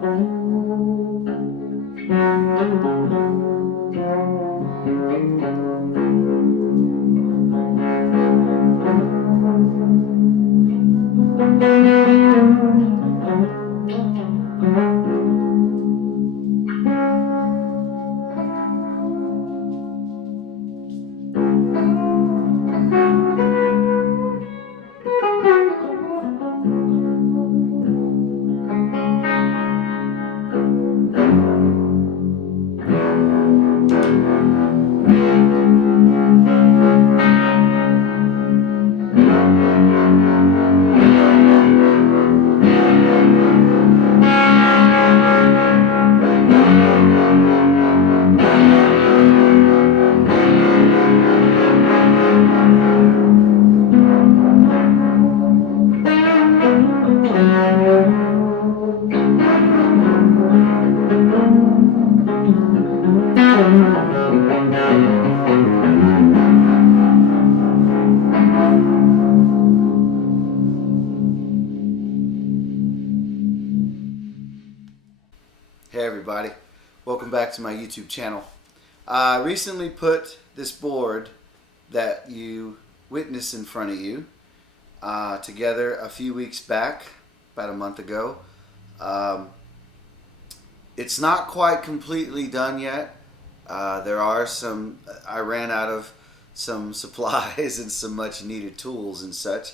Hey everybody, welcome back to my YouTube channel. I recently put this board that you witness in front of you together a few weeks back, about a month ago. It's not quite completely done yet. There are some, I ran out of some supplies and some much needed tools and such,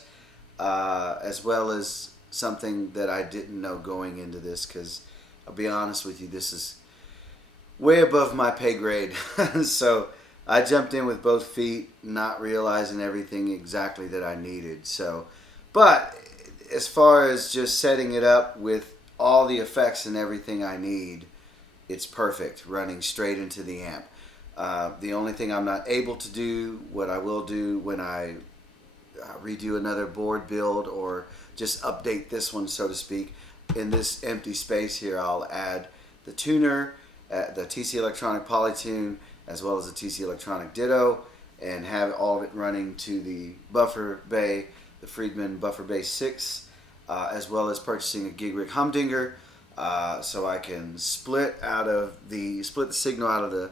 as well as something that I didn't know going into this, because I'll be honest with you, this is way above my pay grade. So I jumped in with both feet, not realizing everything exactly that I needed. So, but as far as just setting it up with all the effects and everything I need, it's perfect, running straight into the amp. The only thing I'm not able to do, what I will do when I redo another board build or just update this one, so to speak, in this empty space here, I'll add the tuner, the TC Electronic Polytune, as well as the TC Electronic Ditto, and have all of it running to the buffer bay, the Friedman Buffer Bay 6, as well as purchasing a gig rig humdinger, so I can split the signal out of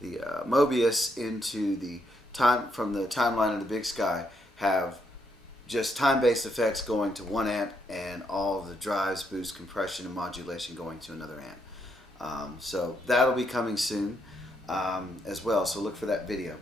the Mobius into the time from the timeline of the big sky, have just time-based effects going to one amp, and all the drives, boost, compression, and modulation going to another amp. So that'll be coming soon as well, so look for that video.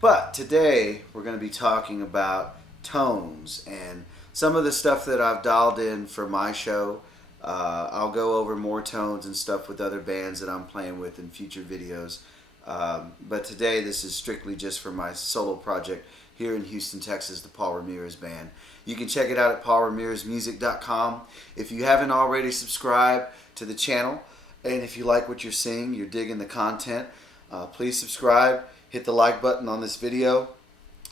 But today we're going to be talking about tones and some of the stuff that I've dialed in for my show. I'll go over more tones and stuff with other bands that I'm playing with in future videos. But today this is strictly just for my solo project here in Houston, Texas, the Paul Ramirez Band. You can check it out at paulramirezmusic.com. If you haven't already subscribed to the channel, and if you like what you're seeing, you're digging the content, please subscribe, hit the like button on this video,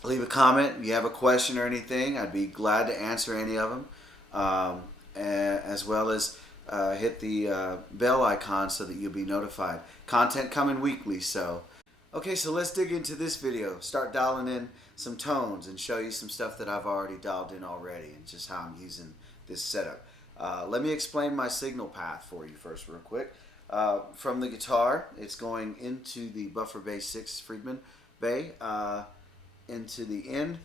leave a comment. If you have a question or anything, I'd be glad to answer any of them, as well as hit the bell icon so that you'll be notified. Content coming weekly, so. Okay, so let's dig into this video, start dialing in some tones and show you some stuff that I've already dialed in already and just how I'm using this setup. Let me explain my signal path for you first real quick. From the guitar, it's going into the Buffer Bay 6 Friedman Bay, into the end,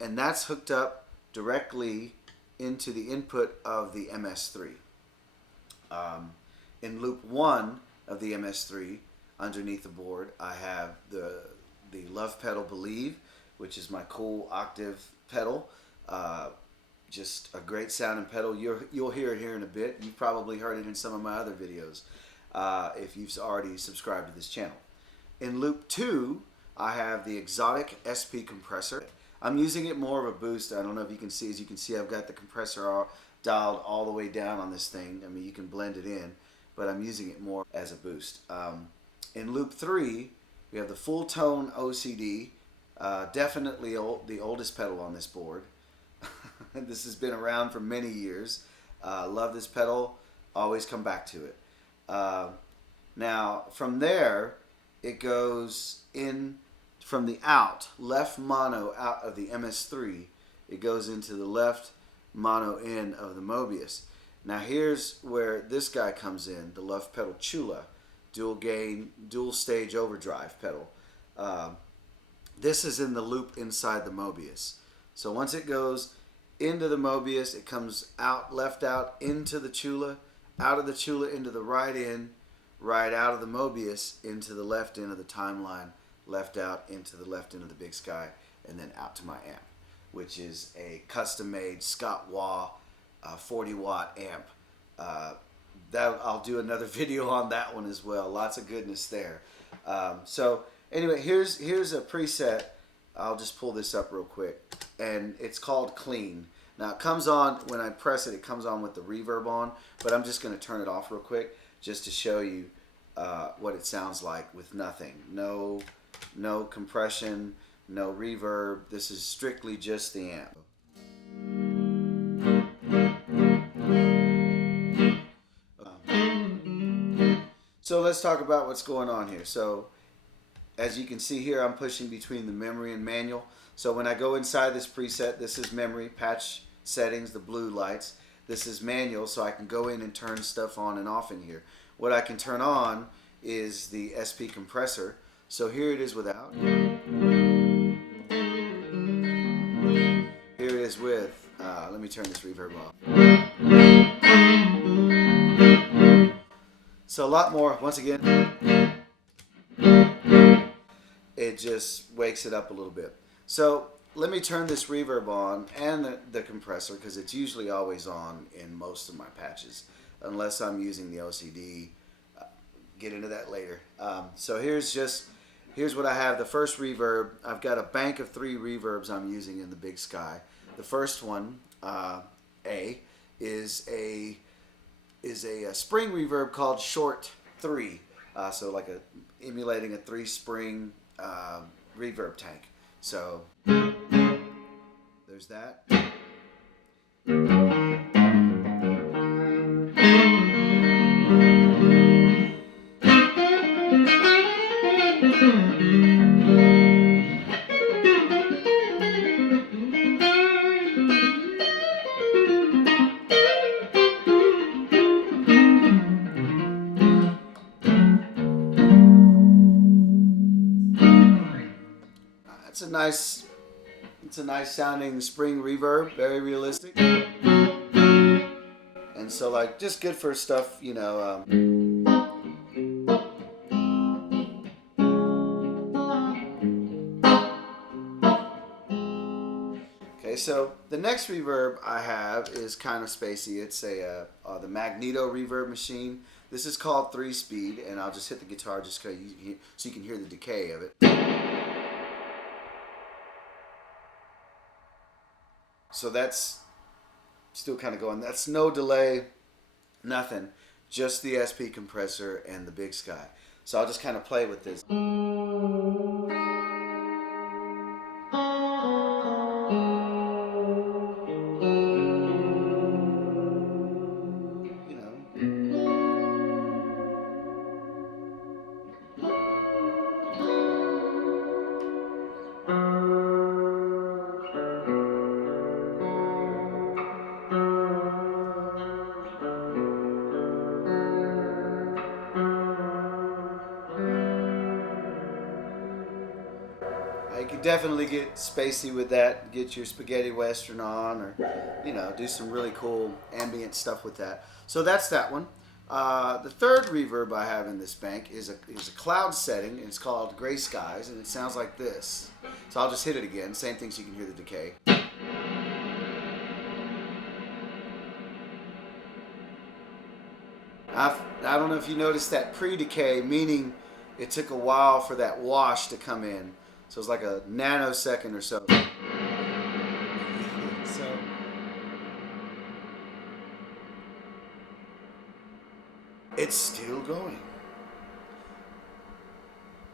and that's hooked up directly into the input of the MS3. In loop 1 of the MS3, underneath the board, I have the Lovepedal Believe, which is my cool octave pedal. Just a great sounding pedal. You'll hear it here in a bit. You've probably heard it in some of my other videos if you've already subscribed to this channel. In loop 2, I have the Xotic SP Compressor. I'm using it more of a boost. I don't know if you can see. As you can see, I've got the compressor dialed all the way down on this thing. I mean, you can blend it in, but I'm using it more as a boost. In loop 3, we have the full tone OCD, definitely the oldest pedal on this board. This has been around for many years. Love this pedal, always come back to it. Now from there, it goes in from the left mono out of the MS3, it goes into the left mono in of the Mobius. Now here's where this guy comes in, the Lovepedal Tchula, dual gain, dual stage overdrive pedal. This is in the loop inside the Mobius. So once it goes into the Mobius, it comes out, left out, into the Tchula, out of the Tchula into the right in, right out of the Mobius into the left in of the timeline, left out into the left end of the Big Sky, and then out to my amp, which is a custom-made Scott Waugh 40-watt amp. I'll do another video on that one as well. Lots of goodness there. So anyway, here's a preset. I'll just pull this up real quick, and it's called Clean. Now it comes on, when I press it, it comes on with the reverb on, but I'm just going to turn it off real quick just to show you what it sounds like with nothing. No compression, no reverb. This is strictly just the amp. So let's talk about what's going on here. So as you can see here, I'm pushing between the memory and manual. So when I go inside this preset, this is memory, patch settings, the blue lights. This is manual, so I can go in and turn stuff on and off in here. What I can turn on is the SP compressor. So here it is without. Here it is with. Let me turn this reverb off. So a lot more, once again, it just wakes it up a little bit. So let me turn this reverb on and the compressor, because it's usually always on in most of my patches, unless I'm using the OCD. Get into that later. So here's what I have. The first reverb, I've got a bank of 3 reverbs I'm using in the Big Sky. The first one, A, is a spring reverb called Short 3. So like emulating a 3-spring reverb tank. So there's that. It's a nice sounding spring reverb, very realistic. And so like just good for stuff, you know. Okay, so the next reverb I have is kind of spacey. It's the Magneto reverb machine. This is called 3-speed, and I'll just hit the guitar just so you can hear the decay of it. So that's still kind of going. That's no delay, nothing. Just the SP compressor and the Big Sky. So I'll just kind of play with this. You can definitely get spacey with that, get your spaghetti western on, or do some really cool ambient stuff with that. So that's that one. The third reverb I have in this bank is a cloud setting, and it's called Gray Skies, and it sounds like this. So I'll just hit it again, same thing so you can hear the decay. I don't know if you noticed that pre-decay, meaning it took a while for that wash to come in. So it's like a nanosecond or so. So it's still going.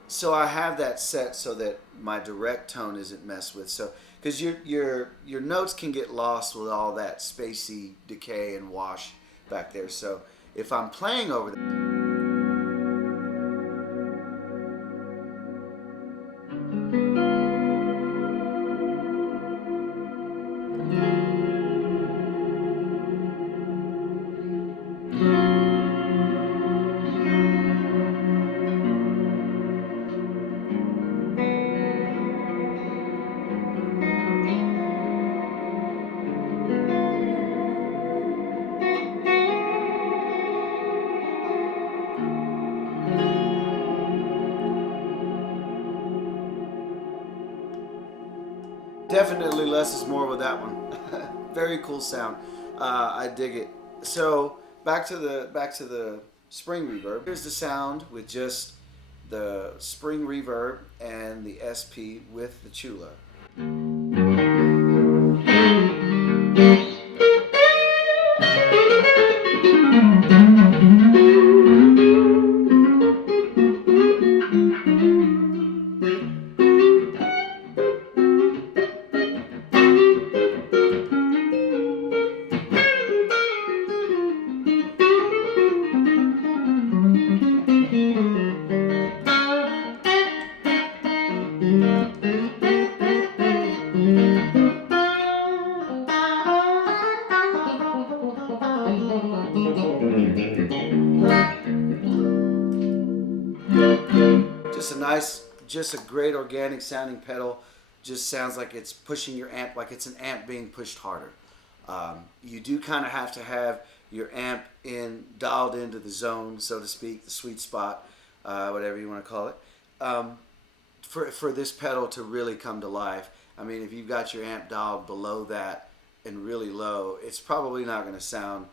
So I have that set so that my direct tone isn't messed with. So because your notes can get lost with all that spacey decay and wash back there. So if I'm playing over that, definitely less is more with that one. Very cool sound. I dig it. So back to the spring reverb. Here's the sound with just the spring reverb and the SP with the Tchula. Just a great organic sounding pedal. Just sounds like it's pushing your amp, like it's an amp being pushed harder. You do kind of have to have your amp dialed into the zone, so to speak, the sweet spot, whatever you want to call it, for this pedal to really come to life. I mean, if you've got your amp dialed below that and really low, it's probably not going to sound.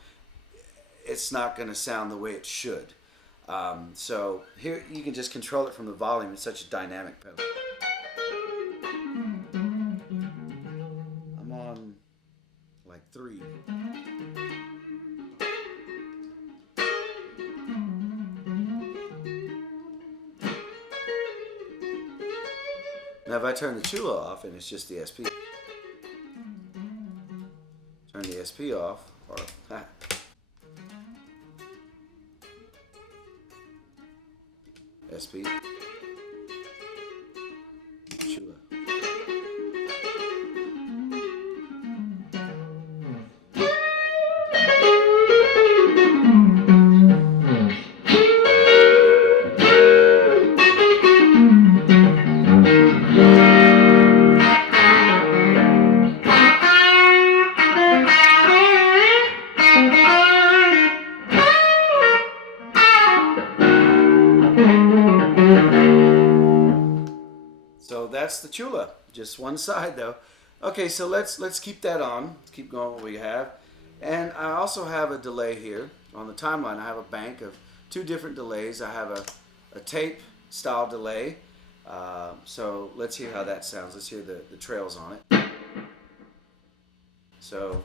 It's not going to sound the way it should. So here you can just control it from the volume. It's such a dynamic pedal. I'm on like 3. Now if I turn the Tchula off and it's just the SP, turn the SP off, or SP, Tchula. So that's the Tchula, just one side though. Okay, so let's keep that on. Let's keep going what we have. And I also have a delay here on the timeline. I have a bank of 2 different delays. I have a tape style delay. So let's hear how that sounds. Let's hear the trails on it. So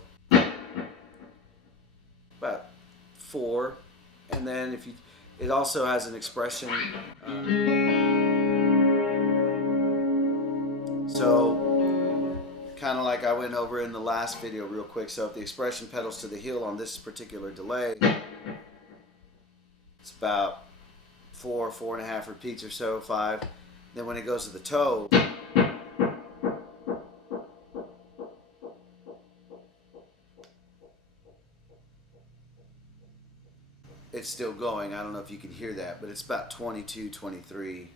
about 4, and then it also has an expression. So kind of like I went over in the last video real quick. So if the expression pedals to the heel on this particular delay, it's about 4.5 repeats or so, 5. Then when it goes to the toe, it's still going. I don't know if you can hear that, but it's about 22, 23.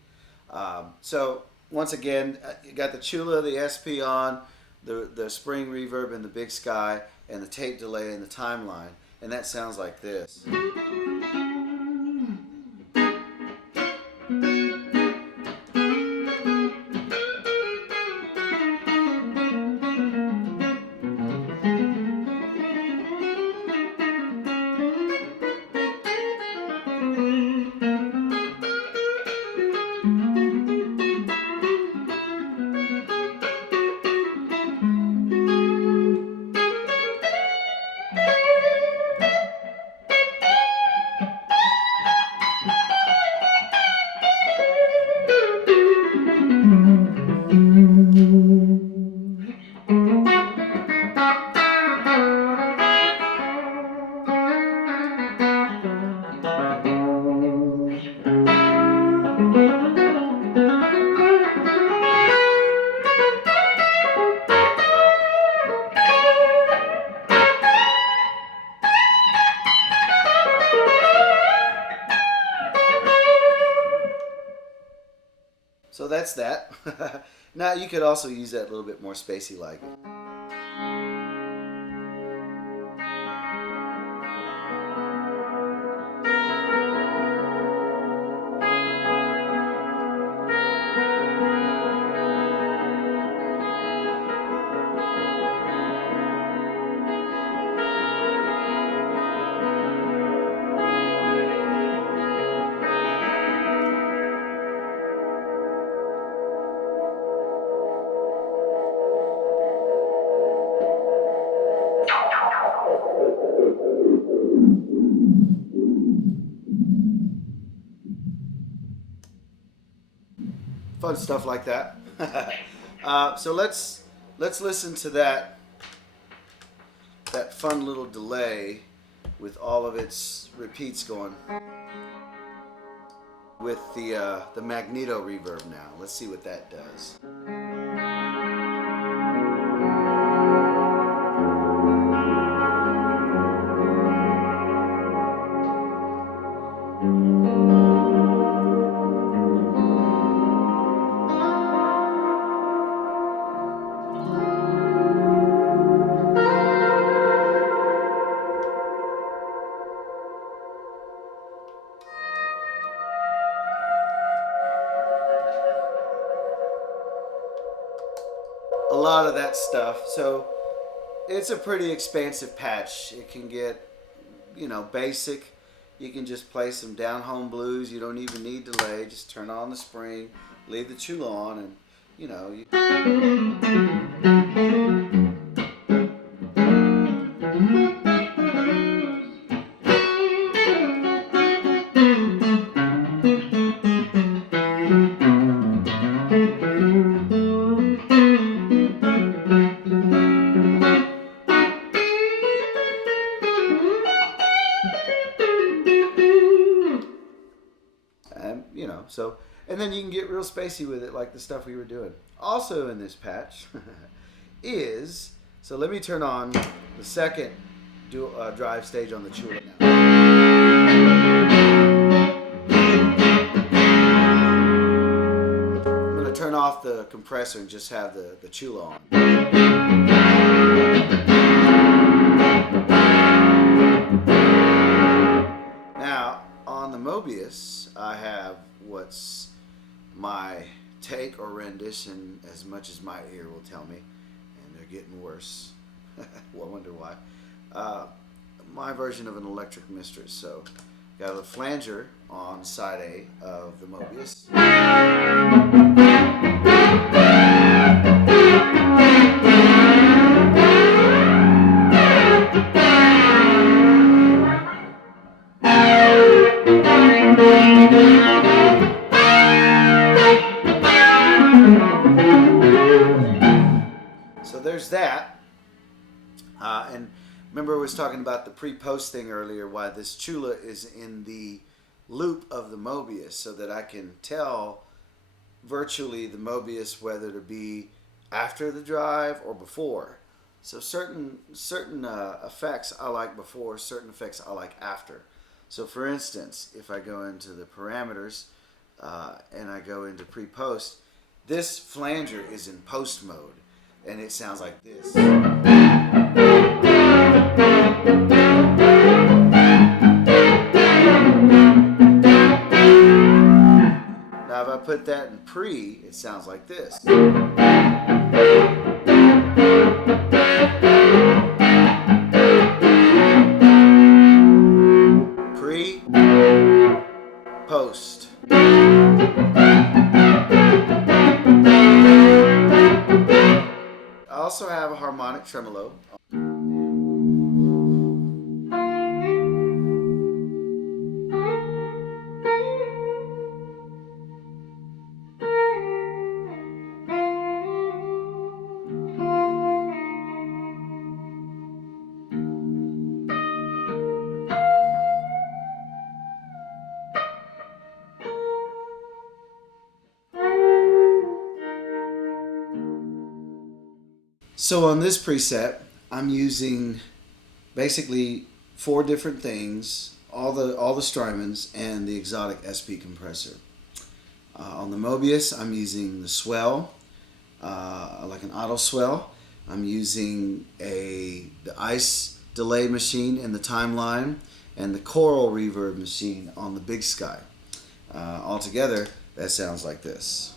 So once again, you got the Tchula, the SP on, the spring reverb in the big sky, and the tape delay in the timeline. And that sounds like this. So that's that. Now you could also use that a little bit more spacey like it. fun stuff like that. So let's listen to that fun little delay with all of its repeats going with the magneto reverb now. Let's see what that does. A lot of that stuff. So it's a pretty expansive patch. It can get, basic. You can just play some down home blues. You don't even need delay. Just turn on the spring, leave the Tchula on, and you and then you can get real spacey with it, like the stuff we were doing. Also in this patch is, so let me turn on the second drive stage on the Tchula now. I'm going to turn off the compressor and just have the Tchula on. Now, on the Mobius, I have what's my take or rendition, as much as my ear will tell me, and they're getting worse. Well, I wonder why. My version of an electric mistress. So, got a flanger on side A of the Mobius. So there's that. And remember I was talking about the pre-post thing earlier, why this Tchula is in the loop of the Mobius, so that I can tell virtually the Mobius whether to be after the drive or before. So certain effects I like before, certain effects I like after. So for instance, if I go into the parameters and I go into pre-post, this flanger is in post mode, and it sounds like this. Now if I put that in pre, it sounds like this. Pre, post. I also have a harmonic tremolo. So on this preset, I'm using basically 4 different things, all the Strymons and the Xotic SP Compressor. On the Mobius, I'm using the swell, like an auto swell. I'm using the ice delay machine in the timeline, and the choral reverb machine on the Big Sky. Altogether, that sounds like this.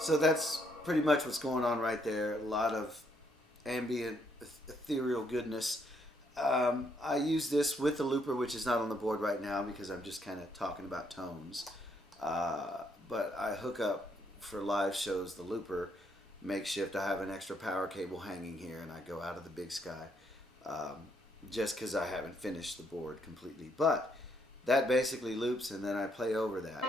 So that's pretty much what's going on right there. A lot of ambient, ethereal goodness. I use this with the looper, which is not on the board right now because I'm just kind of talking about tones. But I hook up for live shows the looper makeshift. I have an extra power cable hanging here, and I go out of the Big Sky just because I haven't finished the board completely. But that basically loops, and then I play over that.